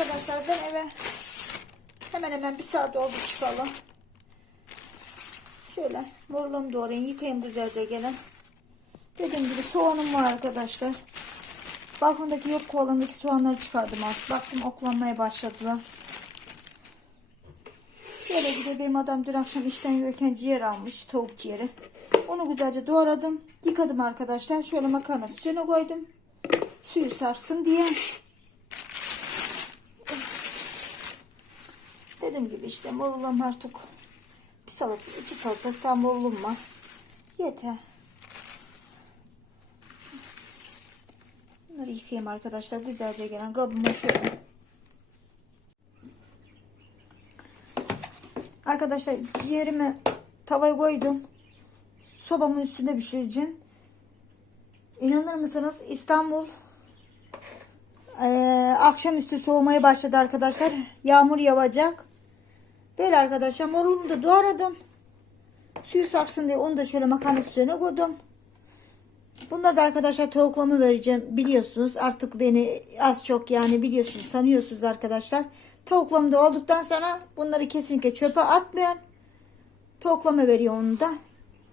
Arkadaşlar ben eve hemen hemen bir saat oldu çıkalı. Şöyle morulum doğrayın yıkayayım güzelce gene. Dediğim gibi soğanım var arkadaşlar. Balkondaki yok kovalandaki soğanları çıkardım artık. Baktım oklanmaya başladılar. Şöyle bir de benim adam dün akşam işten gelirken ciğer almış. Tavuk ciğeri. Onu güzelce doğradım. Yıkadım arkadaşlar. Şöyle makarna suyuna koydum. Suyu sarsın diye. Dediğim gibi işte morulam artık bir salatalık, iki salatalık tam morulum var. Yeter. Bunları yıkayayım arkadaşlar. Güzelce gelen kabıma şöyle. Arkadaşlar ciğerimi tavaya koydum. Sobamın üstünde pişireceğim. İnanır mısınız İstanbul eee akşamüstü soğumaya başladı arkadaşlar. Yağmur yağacak. Böyle arkadaşlar morulumu da doğradım. Suyu saksın diye onu da şöyle makarna üzerine koydum. Bunları da arkadaşlar tavuklamı vereceğim. Biliyorsunuz artık beni az çok yani biliyorsunuz tanıyorsunuz arkadaşlar. Tavuklamı da olduktan sonra bunları kesinlikle çöpe atmıyorum. Tavuklama veriyor onu da.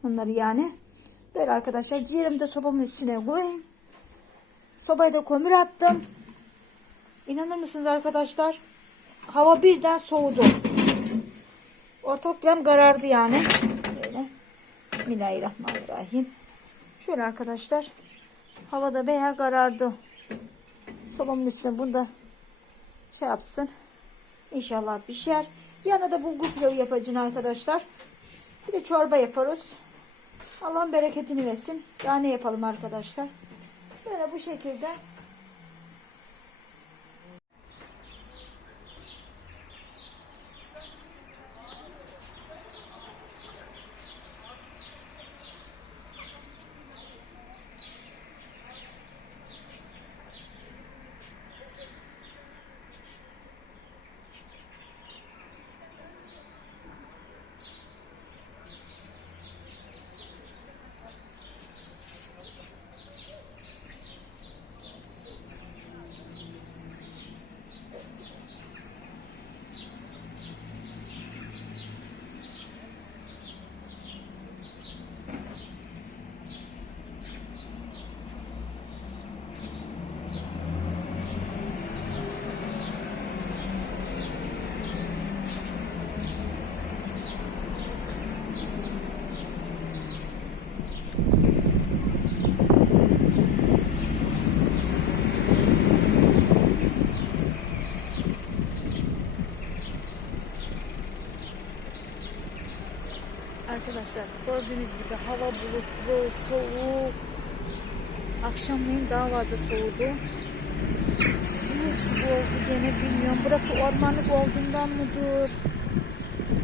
Onları yani. Böyle arkadaşlar ciğerimi de sobamın üstüne koyayım. Sobaya da kömür attım. İnanır mısınız arkadaşlar? Hava birden soğudu. Ortalık hem karardı yani. Böyle. Bismillahirrahmanirrahim. Şöyle arkadaşlar. Havada bayağı karardı. Sobamın üstüne bunu da şey yapsın. İnşallah pişer. Yanına da bulgur pilavı yapacağım arkadaşlar. Bir de çorba yaparız. Allah'ın bereketini versin. Daha ne yapalım arkadaşlar. Böyle bu şekilde. Arkadaşlar gördüğünüz gibi hava bulutlu, soğuk. Akşamleyin daha fazla soğudu. Gibi oldu gene bilmiyorum. Burası ormanlık olduğundan mıdır?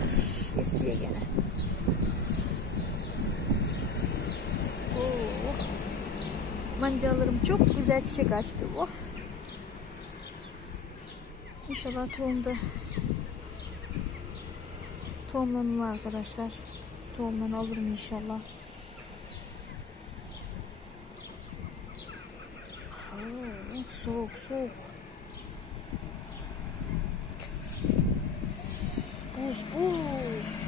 Şş, Esiyor gene. Oh. Mancalarım çok güzel çiçek açtı. Oh. İnşallah tohumda tohumlanır arkadaşlar. Tohumdan alırım inşallah. Oo, soğuk soğuk. Buz buz.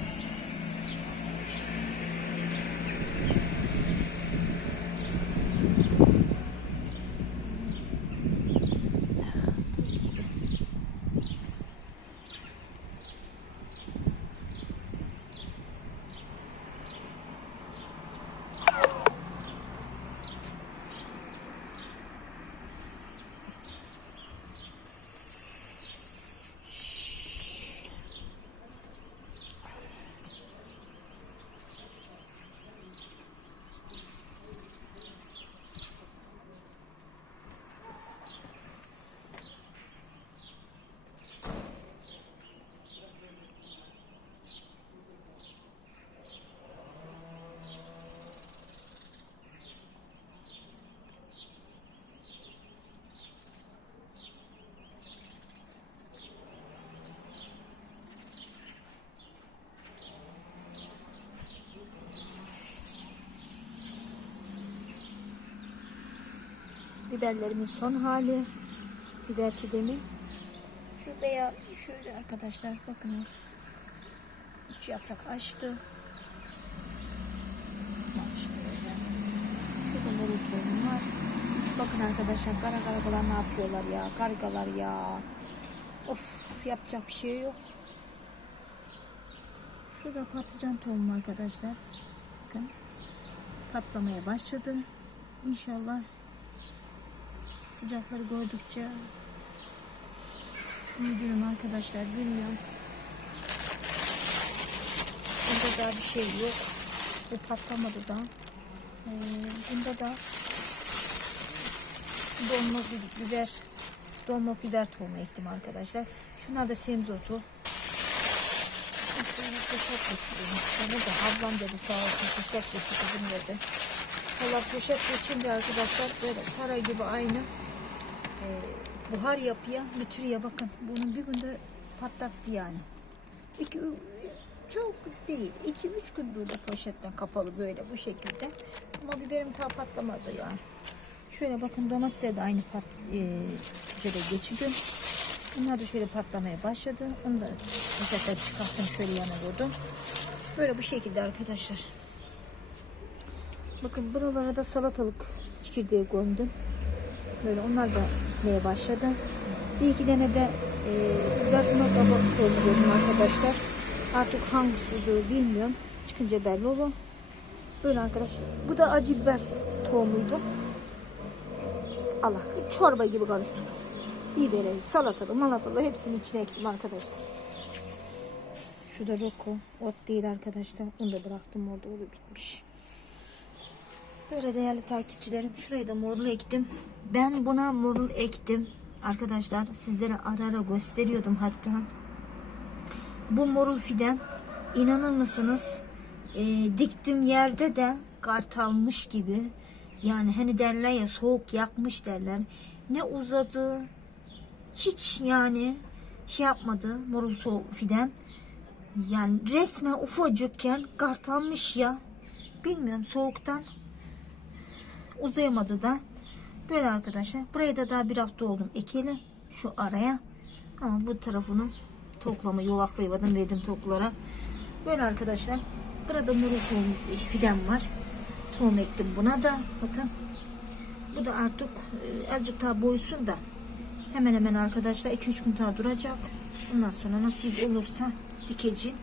Biberlerimin son hali. Biber fidemin. Şu beyaz şöyle arkadaşlar bakınız. Üç yaprak açtı. İşte öyle. Şurada morul tohum var. Bakın arkadaşlar kara kargalar ne yapıyorlar ya. Kargalar ya. Of yapacak bir şey yok. Şurada patlıcan tohumu arkadaşlar. Bakın. Patlamaya başladı. İnşallah sıcakları gördükçe müdürüm arkadaşlar bilmiyorum. Bunda daha bir şey yok. Bu patlamadı da. Ee, bunda da dolma bi- biber dolma biber tohumu ektim arkadaşlar. Şunlar da semizotu. Poşet da ablam dedi sağ olsun poşet geçir kızım dedi. Valla poşet geçince arkadaşlar böyle saray gibi aynı e, buhar yapıya götürüyor bakın. Bunun bir günde patlattı yani. İki, çok değil. 2-3 gün durdu poşetten kapalı böyle bu şekilde. Ama biberim ta patlamadı yani. Şöyle bakın domatesler de aynı pat, e, şöyle geçirdim. Bunlar da şöyle patlamaya başladı. Onu da poşetten çıkarttım şöyle yana vurdum. Böyle bu şekilde arkadaşlar. Bakın buralara da salatalık çekirdeği gömdüm. Böyle onlar da gitmeye başladı. Bir iki tane de e, kızartma kabak koydum arkadaşlar. Artık hangisi olduğu bilmiyorum. Çıkınca belli olur. Böyle arkadaşlar. Bu da acı biber tohumuydu. Allah çorba gibi karıştırdım. Biberi, salatalı, malatalı hepsini içine ektim arkadaşlar. Şu da roko. Ot değil arkadaşlar. Onu da bıraktım orada. O da bitmiş. Böyle değerli takipçilerim. Şuraya da morul ektim. Ben buna morul ektim. Arkadaşlar sizlere ara ara gösteriyordum hatta. Bu morul fidan inanır mısınız? E, diktim yerde de kartalmış gibi. Yani hani derler ya soğuk yakmış derler. Ne uzadı. Hiç yani şey yapmadı morul soğuk. Yani resmen ufacıkken kartalmış ya. Bilmiyorum soğuktan uzayamadı da. Böyle arkadaşlar. Buraya da daha bir hafta oldum ekeli. Şu araya. Ama bu tarafını toklama yolaklayamadım verdim toklara. Böyle arkadaşlar. Burada muru tohum fidan var. Tohum ektim buna da. Bakın. Bu da artık e, azıcık daha boysun da hemen hemen arkadaşlar 2-3 gün daha duracak. Ondan sonra nasip olursa dikeceğim.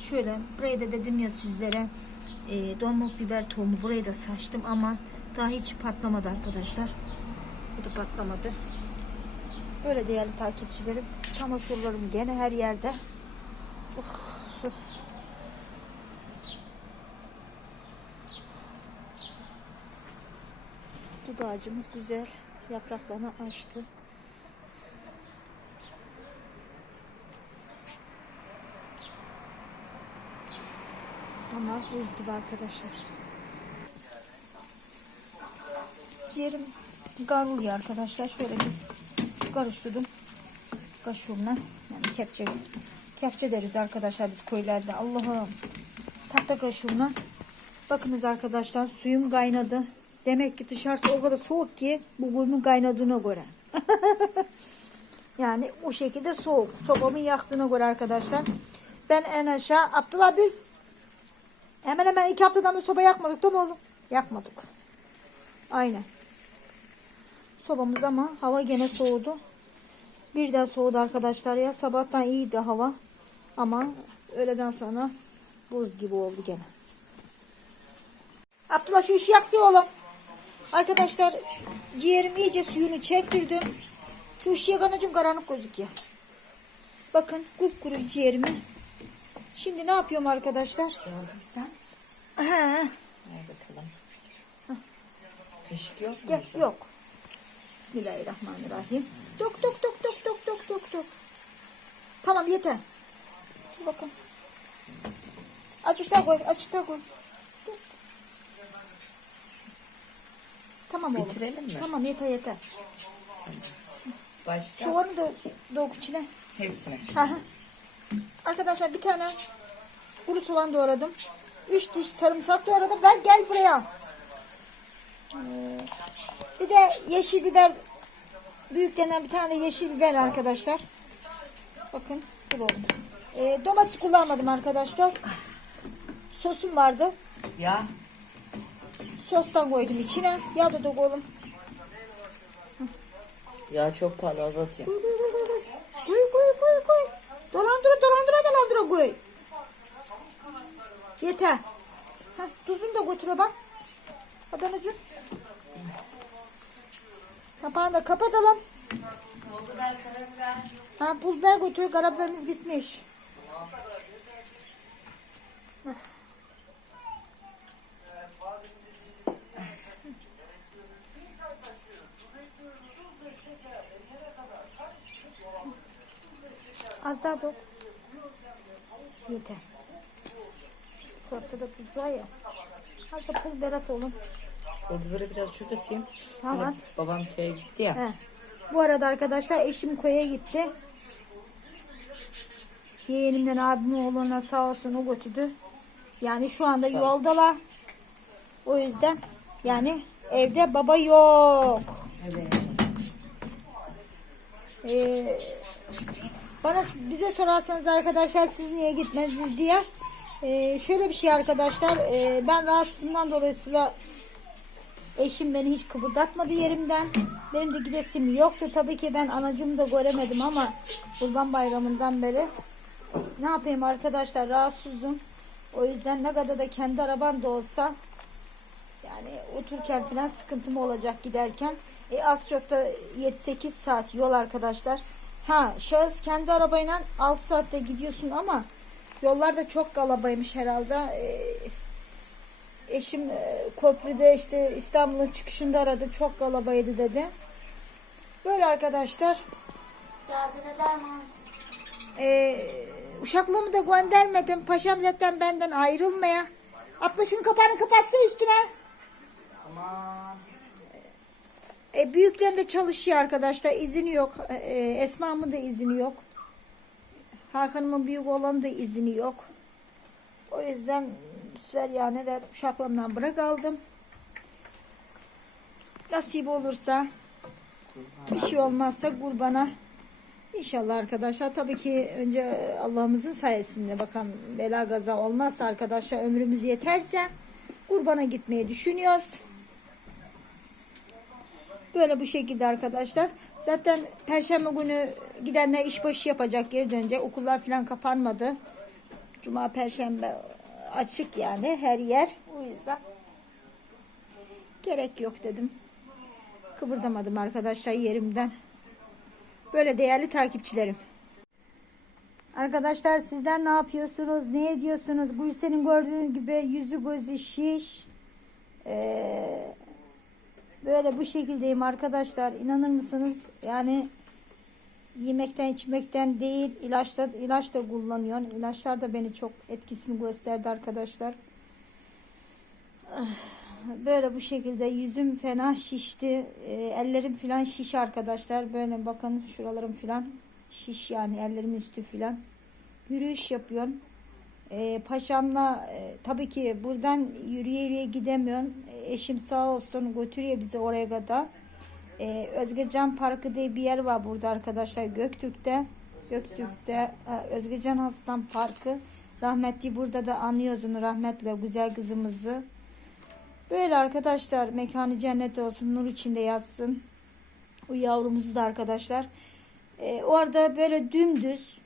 Şöyle buraya da dedim ya sizlere e, domates biber tohumu buraya da saçtım ama daha hiç patlamadı arkadaşlar. Bu da patlamadı. Böyle değerli takipçilerim. Çamaşırlarım gene her yerde. Uf, uf. Ağacımız güzel. Yapraklarını açtı. Ama buz gibi arkadaşlar. Ciğerim kavruluyor arkadaşlar. Şöyle bir karıştırdım. Kaşığımla. Yani kepçe. Kepçe deriz arkadaşlar biz köylerde. Allah'ım. Tahta kaşığımla. Bakınız arkadaşlar suyum kaynadı. Demek ki dışarısı o kadar soğuk ki bu burnun kaynadığına göre. yani o şekilde soğuk. Sobamı yaktığına göre arkadaşlar. Ben en aşağı Abdullah biz hemen hemen iki haftadan bir soba yakmadık değil mi oğlum? Yakmadık. Aynen. Sobamız ama hava gene soğudu. Birden soğudu arkadaşlar ya. Sabahtan iyiydi hava. Ama öğleden sonra buz gibi oldu gene. Abdullah şu işi yaksın oğlum. Arkadaşlar ciğerim iyice suyunu çektirdim. Şu işi yakanacım karanlık gözüküyor. Bakın kupkuru ciğerimi. Şimdi ne yapıyorum arkadaşlar? He, Ver bakalım. Kaşık yok mu? gel yok. Bismillahirrahmanirrahim. Dok dok dok dok dok dok dok dok. Tamam yeter. Dur bakın. Azıcık daha koy, azıcık daha koy. Dök. Tamam oğlum. Bitirelim mi? Tamam yeter yeter. Başka? Soğanı da dök içine. Hepsini. Hı hı. Arkadaşlar bir tane kuru soğan doğradım. Üç diş sarımsak doğradım. Ben gel buraya. Ee, Bir de yeşil biber büyük denen bir tane yeşil biber arkadaşlar. Bakın dur oğlum. Ee, domates kullanmadım arkadaşlar. Sosum vardı. Ya. Sostan koydum içine. Yağ da dök oğlum. Ya çok pahalı azaltayım. Koy koy koy koy koy. Dolandıra dolandıra dolandıra koy. Yeter. Heh, tuzunu da götüre bak. Hadi anacığım. Kapağını da kapatalım. Ha pul biber götür. Karabiberimiz bitmiş. Az daha dök. Yeter. Sosta da tuz ya. Az da pul biber at biberi biraz atayım. Tamam at. Babam köye gitti ya. He. Bu arada arkadaşlar eşim koya gitti. Yeğenimden abimin oğluna sağ olsun o götürdü. Yani şu anda yoldalar. O yüzden yani evde baba yok. Evet. Ee, bana bize sorarsanız arkadaşlar siz niye gitmediniz diye. Ee, şöyle bir şey arkadaşlar. ee, ben rahatsızlığımdan dolayısıyla eşim beni hiç kıpırdatmadı yerimden. Benim de gidesim yoktu. Tabii ki ben anacımı da göremedim ama Kurban Bayramı'ndan beri ne yapayım arkadaşlar rahatsızım. O yüzden ne kadar da kendi araban da olsa yani otururken falan sıkıntım olacak giderken. E az çok da 7-8 saat yol arkadaşlar. Ha şahıs kendi arabayla 6 saatte gidiyorsun ama yollar da çok kalabaymış herhalde. E, eşim e, köprüde işte İstanbul'un çıkışında aradı çok kalabaydı dedi. Böyle arkadaşlar. Yardım eder misin? E, uşaklığımı da göndermedim. Paşam zaten benden ayrılmaya. Abla şunun kapağını kapatsa üstüne. Aman. E, büyüklerim de çalışıyor arkadaşlar. İzini yok. E, Esma'mın da izini yok. Hakan'ımın büyük olanın da izini yok. O yüzden Süveryane ve uşaklarımdan bırak aldım. Nasip olursa bir şey olmazsa kurbana İnşallah arkadaşlar tabii ki önce Allah'ımızın sayesinde bakalım bela gaza olmazsa arkadaşlar ömrümüz yeterse kurbana gitmeyi düşünüyoruz. Böyle bu şekilde arkadaşlar. Zaten perşembe günü gidenler işbaşı yapacak geri dönecek. Okullar falan kapanmadı. Cuma perşembe açık yani her yer. O yüzden gerek yok dedim. Kıpırdamadım arkadaşlar yerimden. Böyle değerli takipçilerim. Arkadaşlar sizler ne yapıyorsunuz? Ne ediyorsunuz? Gülsen'in gördüğünüz gibi yüzü gözü şiş. Ee, böyle bu şekildeyim arkadaşlar. İnanır mısınız? Yani yemekten içmekten değil ilaçla ilaç da kullanıyorum. İlaçlar da beni çok etkisini gösterdi arkadaşlar. Böyle bu şekilde yüzüm fena şişti. Ee, ellerim falan şiş arkadaşlar. Böyle bakın şuralarım falan şiş yani ellerimin üstü falan. Yürüyüş yapıyorum. Ee, paşamla e, tabii ki buradan yürüye yürüye gidemiyorum. E, eşim sağ olsun götürüyor bizi oraya kadar. Ee, Özgecan Parkı diye bir yer var burada arkadaşlar Göktürk'te. Göktürk'te ha, Özgecan Aslan Parkı. Rahmetli burada da anıyoruz onu rahmetle güzel kızımızı. Böyle arkadaşlar mekanı cennet olsun nur içinde yatsın. O yavrumuzu da arkadaşlar. Ee, orada böyle dümdüz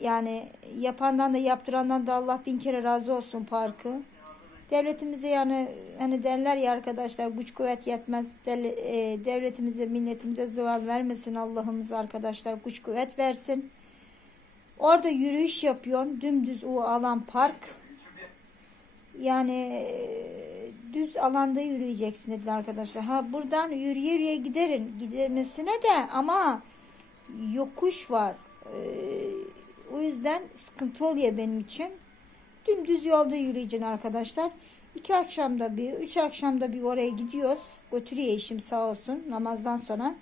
yani yapandan da yaptırandan da Allah bin kere razı olsun parkı. Devletimize yani hani derler ya arkadaşlar güç kuvvet yetmez. E, devletimize milletimize zeval vermesin Allah'ımız arkadaşlar güç kuvvet versin. Orada yürüyüş yapıyorsun. Dümdüz o alan park. Yani e, düz alanda yürüyeceksin dediler arkadaşlar. Ha buradan yürüye yürüye giderin. Gidemesine de ama yokuş var. Ee, o yüzden sıkıntı oluyor benim için. Dümdüz yolda yürüyeceksin arkadaşlar. İki akşamda bir, üç akşamda bir oraya gidiyoruz. Götürüyor eşim sağ olsun namazdan sonra.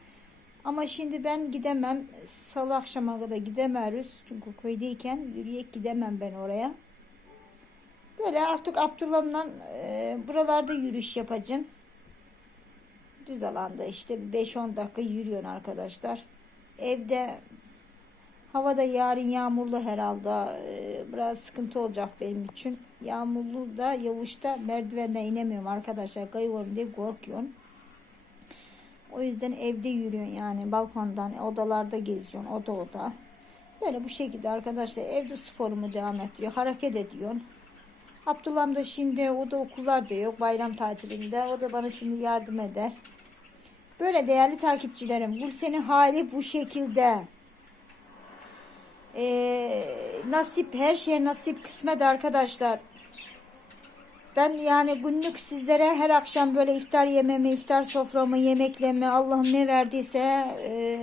Ama şimdi ben gidemem. Salı akşama kadar gidemiyoruz. Çünkü köydeyken yürüyerek gidemem ben oraya. Böyle artık Abdullah'ımla e, buralarda yürüyüş yapacağım. Düz alanda işte bir 5-10 dakika yürüyorsun arkadaşlar. Evde Hava da yarın yağmurlu herhalde. Ee, biraz sıkıntı olacak benim için. Yağmurlu da yavuşta merdivenden inemiyorum arkadaşlar. Kayıyorum diye korkuyorum. O yüzden evde yürüyorsun yani balkondan odalarda geziyorsun oda oda. Böyle bu şekilde arkadaşlar evde sporumu devam ettiriyor. Hareket ediyorsun. Abdullah'ım da şimdi o da okullar da yok bayram tatilinde. O da bana şimdi yardım eder. Böyle değerli takipçilerim. Gülsen'in hali bu şekilde. Ee, nasip her şey nasip kısmet arkadaşlar. Ben yani günlük sizlere her akşam böyle iftar yememi, iftar soframı, yemeklerimi Allah'ım ne verdiyse e,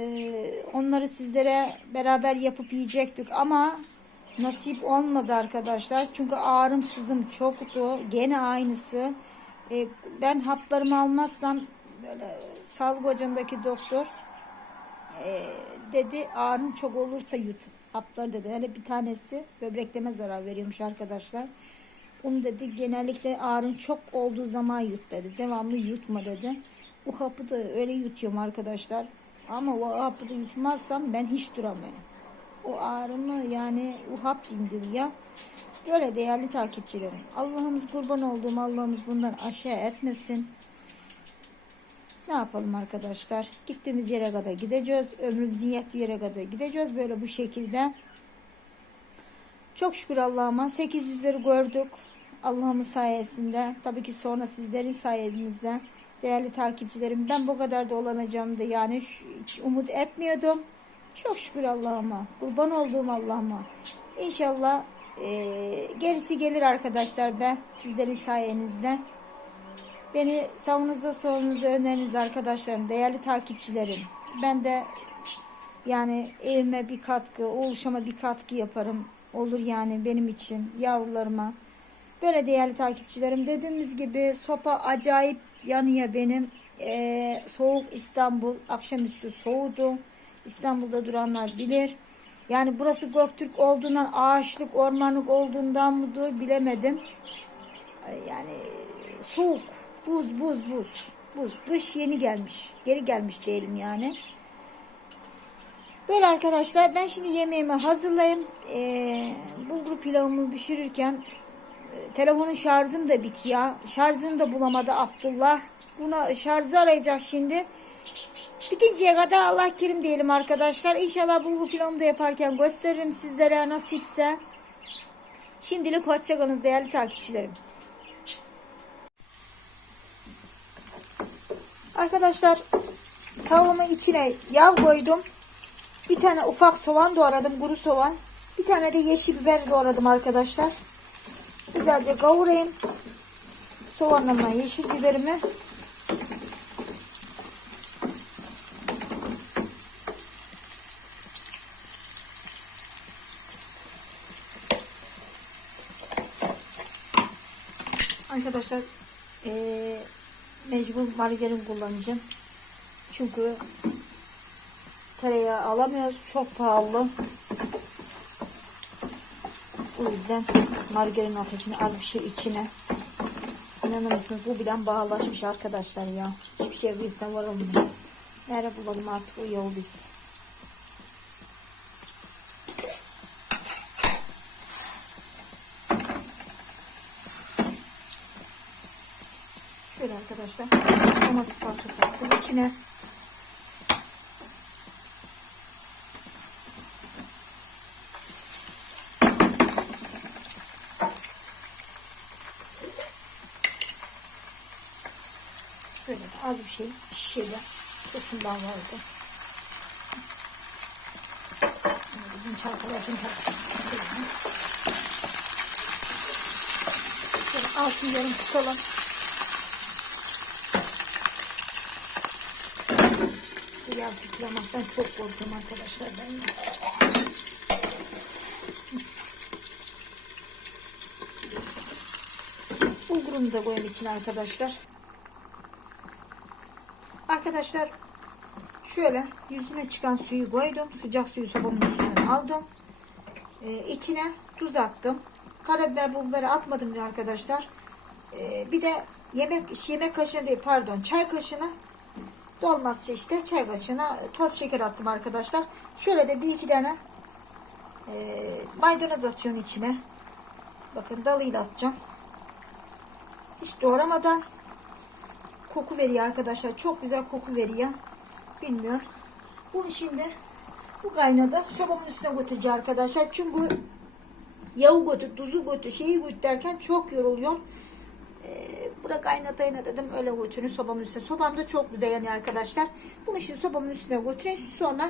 onları sizlere beraber yapıp yiyecektik ama nasip olmadı arkadaşlar. Çünkü ağrım sızım çoktu. Gene aynısı. E, ben haplarımı almazsam böyle sağlık doktor e, dedi ağrım çok olursa yut. Haplar dedi. Hele bir tanesi böbrekleme zarar veriyormuş arkadaşlar. Onu dedi genellikle ağrım çok olduğu zaman yut dedi. Devamlı yutma dedi. Bu hapı da öyle yutuyorum arkadaşlar. Ama o hapı da yutmazsam ben hiç duramıyorum. O ağrımı yani o hap dindiriyor. Böyle değerli takipçilerim. Allah'ımız kurban olduğum Allah'ımız bundan aşağı etmesin. Ne yapalım arkadaşlar? Gittiğimiz yere kadar gideceğiz. Ömrümüzün yettiği yere kadar gideceğiz. Böyle bu şekilde. Çok şükür Allah'ıma 800'leri gördük. Allah'ımın sayesinde. Tabii ki sonra sizlerin sayenizde. Değerli takipçilerim ben bu kadar da olamayacağımı da yani hiç umut etmiyordum. Çok şükür Allah'ıma. Kurban olduğum Allah'ıma. İnşallah eee, gerisi gelir arkadaşlar ben sizlerin sayenizde. Beni savunuza solunuza öneriniz arkadaşlarım, değerli takipçilerim. Ben de yani evime bir katkı, oluşama bir katkı yaparım. Olur yani benim için, yavrularıma. Böyle değerli takipçilerim. Dediğimiz gibi sopa acayip yanıyor benim. Ee, soğuk İstanbul. Akşamüstü soğudu. İstanbul'da duranlar bilir. Yani burası Göktürk olduğundan, ağaçlık, ormanlık olduğundan mıdır bilemedim. Yani soğuk. Buz, buz, buz. Buz. Kış yeni gelmiş. Geri gelmiş diyelim yani. Böyle arkadaşlar ben şimdi yemeğimi hazırlayayım. Ee, bulgur pilavımı pişirirken e, telefonun şarjım da bitiyor. Şarjını da bulamadı Abdullah. Buna şarjı arayacak şimdi. Bitinceye kadar Allah kerim diyelim arkadaşlar. İnşallah bulgur pilavımı da yaparken gösteririm sizlere nasipse. Şimdilik hoşçakalın değerli takipçilerim. Arkadaşlar tavuğumun içine yağ koydum. Bir tane ufak soğan doğradım, kuru soğan. Bir tane de yeşil biber doğradım arkadaşlar. Güzelce kavurayım. Soğanla yeşil biberimi. Arkadaşlar eee mecbur margarin kullanacağım. Çünkü tereyağı alamıyoruz. Çok pahalı. O yüzden margarin atacağım az bir şey içine. İnanır mısınız bu bilen bağlaşmış arkadaşlar ya. Hiçbir şey bilsem var olmuyor. Nerede bulalım artık o yol biz. Şöyle arkadaşlar. Domates salçası attım içine. Şöyle az bir şey şişede sosundan vardı. Bugün çarpılaşım Şöyle altın yarım kısalım. Bu yağ sıklamaktan çok korkuyorum arkadaşlar ben. de. Bulgurumu da koyayım için arkadaşlar. Arkadaşlar şöyle yüzüne çıkan suyu koydum. Sıcak suyu sobanın üstüne aldım. Ee, içine tuz attım. Karabiber pul biberi atmadım arkadaşlar. Ee, bir de yemek yemek kaşığı değil pardon çay kaşığına dolmazsa işte çay kaşığına toz şeker attım arkadaşlar. Şöyle de bir iki tane Ee, maydanoz atıyorum içine. Bakın dalıyla atacağım. Hiç doğramadan koku veriyor arkadaşlar. Çok güzel koku veriyor. Bilmiyorum. Bunu şimdi bu kaynadı. Sobamın üstüne götüreceğim arkadaşlar. Çünkü yağı götür, tuzu götür, şeyi götür derken çok yoruluyor. Bırak kaynatayına dedim öyle götürün sobamın üstüne. Sobam da çok güzel yanıyor arkadaşlar. Bunu şimdi sobamın üstüne götüreyim. Sonra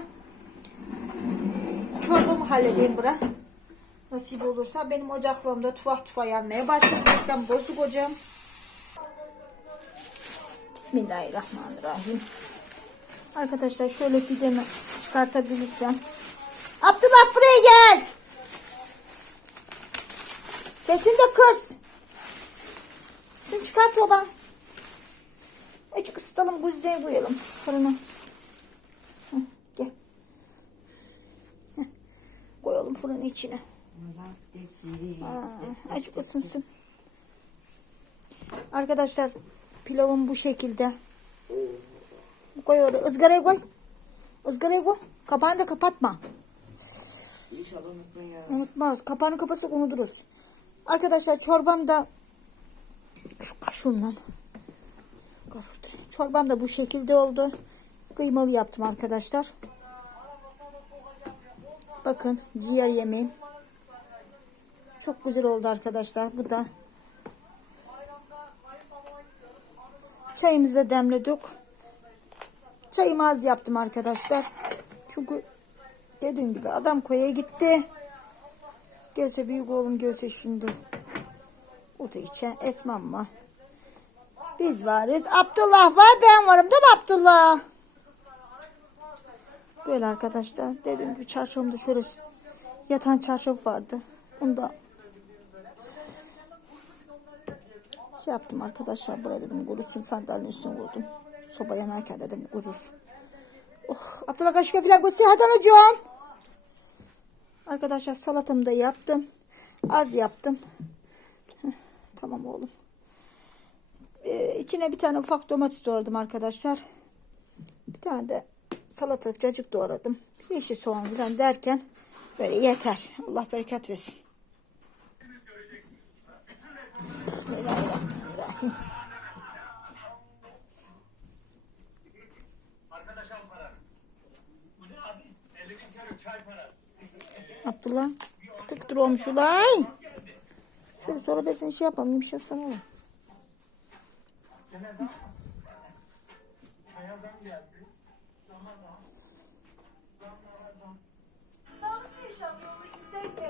çorbamı halledeyim bura. Nasip olursa benim ocaklığımda tufah tufah yanmaya başladı. Zaten bozuk ocağım. Bismillahirrahmanirrahim. Arkadaşlar şöyle pidemi çıkartabilirsem. Abdullah buraya gel. Sesin de kız. Sen çıkart baban. Azıcık ısıtalım buzluğa koyalım fırına. Hı, Gel. Heh, Koyalım fırının içine. Aa, Azıcık ısınsın. Arkadaşlar pilavım bu şekilde. Koy oraya. ızgaraya koy. Izgaraya koy. Kapağını da kapatma. İnşallah unutmayın. Unutmaz. Kapağını kapatsak unuturuz. Arkadaşlar çorbam da şu kaşığından kavuşturayım. Çorbam da bu şekilde oldu. Kıymalı yaptım arkadaşlar. Bakın ciğer yemeğim. Çok güzel oldu arkadaşlar. Bu da çayımızı demledik. Çayımı az yaptım arkadaşlar. Çünkü dediğim gibi adam koya gitti. Gelse büyük oğlum gelse şimdi. O da içe Esmam var. Biz varız. Abdullah var ben varım değil mi Abdullah? Böyle arkadaşlar. Dediğim gibi çarşafımda şöyle yatan çarşaf vardı. Onu da şey yaptım arkadaşlar. Buraya dedim kurusun sandalyenin üstüne koydum. Soba yanarken dedim kurur. Oh, Abdullah kaşık falan koysun. Hadi hocam. Arkadaşlar salatamı da yaptım. Az yaptım. Tamam oğlum. Ee, içine bir tane ufak domates doğradım arkadaşlar. Bir tane de salatalık cacık doğradım. Yeşil soğan falan derken böyle yeter. Allah bereket versin. Bismillahirrahmanirrahim. Abdullah tıktır olmuş ulay. Şöyle sonra ben seni şey yapalım yumuşat sana oğlum.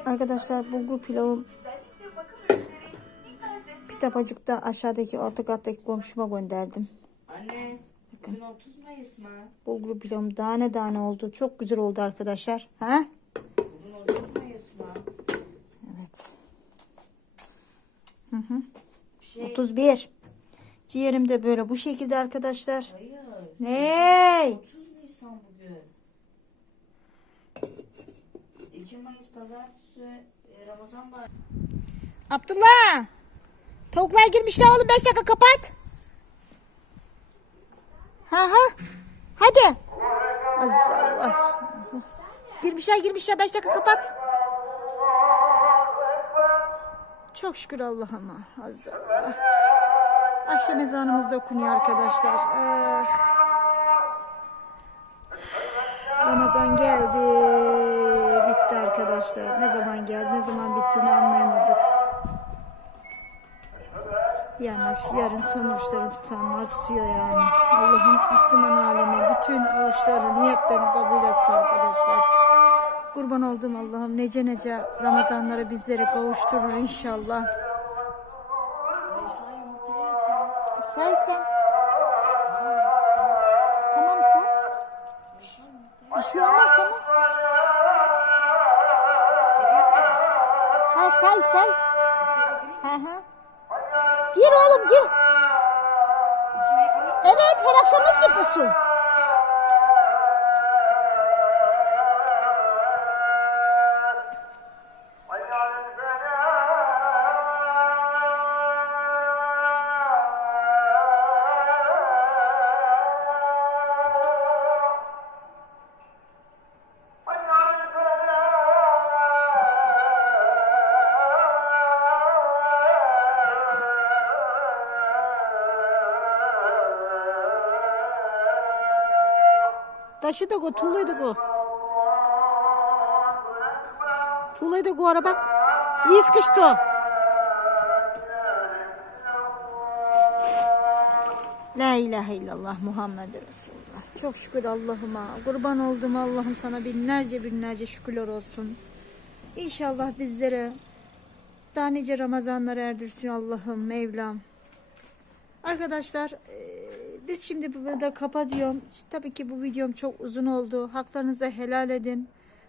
Arkadaşlar bulgur pilavı Pitapacık'ta aşağıdaki orta kattaki komşuma gönderdim. Anne. Bugün 30 Mayıs mı? Bulgur pilavım tane tane oldu. Çok güzel oldu arkadaşlar. Ha? Bugün 30 Mayıs mı? Evet. Hı hı. Şey. 31. Ciğerim de böyle bu şekilde arkadaşlar. Hayır. Ne? 30 Nisan bugün. 2 Mayıs pazartesi e, Ramazan var. Abdullah. Tavuklar girmişler oğlum 5 dakika kapat. Ha ha. Hadi. Aziz Allah. Girmişler girmişler 5 dakika kapat. Çok şükür Allah'ıma. Allah. Akşam ezanımız da okunuyor arkadaşlar. Ah. Ramazan geldi. Bitti arkadaşlar. Ne zaman geldi ne zaman bittiğini anlayamadık. Yani yarın son oruçlarını tutanlar tutuyor yani. Allah'ım Müslüman alemi bütün oruçları, niyetlerini kabul etsin arkadaşlar. Kurban olduğum Allah'ım nece nece Ramazanları bizlere kavuşturur inşallah. Say sen. Tamam sen. Bir şey olmaz tamam. Ha say say. Hı hı. Gir oğlum gir. Evet her akşam nasıl yapıyorsun? Taşı da koy. Tuğlayı da koy. Tuğlayı da koy ara bak. İyi sıkıştı o. La ilahe illallah Muhammed Resulullah. Çok şükür Allah'ıma. Kurban oldum Allah'ım sana binlerce binlerce şükürler olsun. İnşallah bizlere daha nice Ramazanlar erdirsin Allah'ım Mevlam. Arkadaşlar eee, biz şimdi burada kapatıyorum. Tabii ki bu videom çok uzun oldu. Haklarınızı helal edin.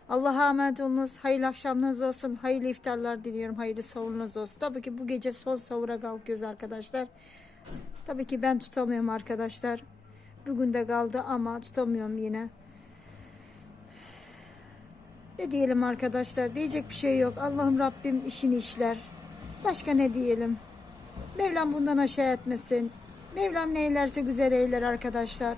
Allah'a emanet olunuz. Hayırlı akşamlarınız olsun. Hayırlı iftarlar diliyorum. Hayırlı savurunuz olsun. Tabii ki bu gece son savura kalkıyoruz arkadaşlar. Tabii ki ben tutamıyorum arkadaşlar. Bugün de kaldı ama tutamıyorum yine. Ne diyelim arkadaşlar? Diyecek bir şey yok. Allah'ım Rabbim işini işler. Başka ne diyelim? Mevlam bundan aşağı etmesin. Mevlam ne eylerse güzel eyler arkadaşlar.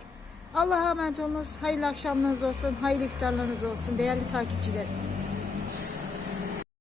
Allah'a emanet olunuz. Hayırlı akşamlarınız olsun. Hayırlı iftarlarınız olsun değerli takipçilerim.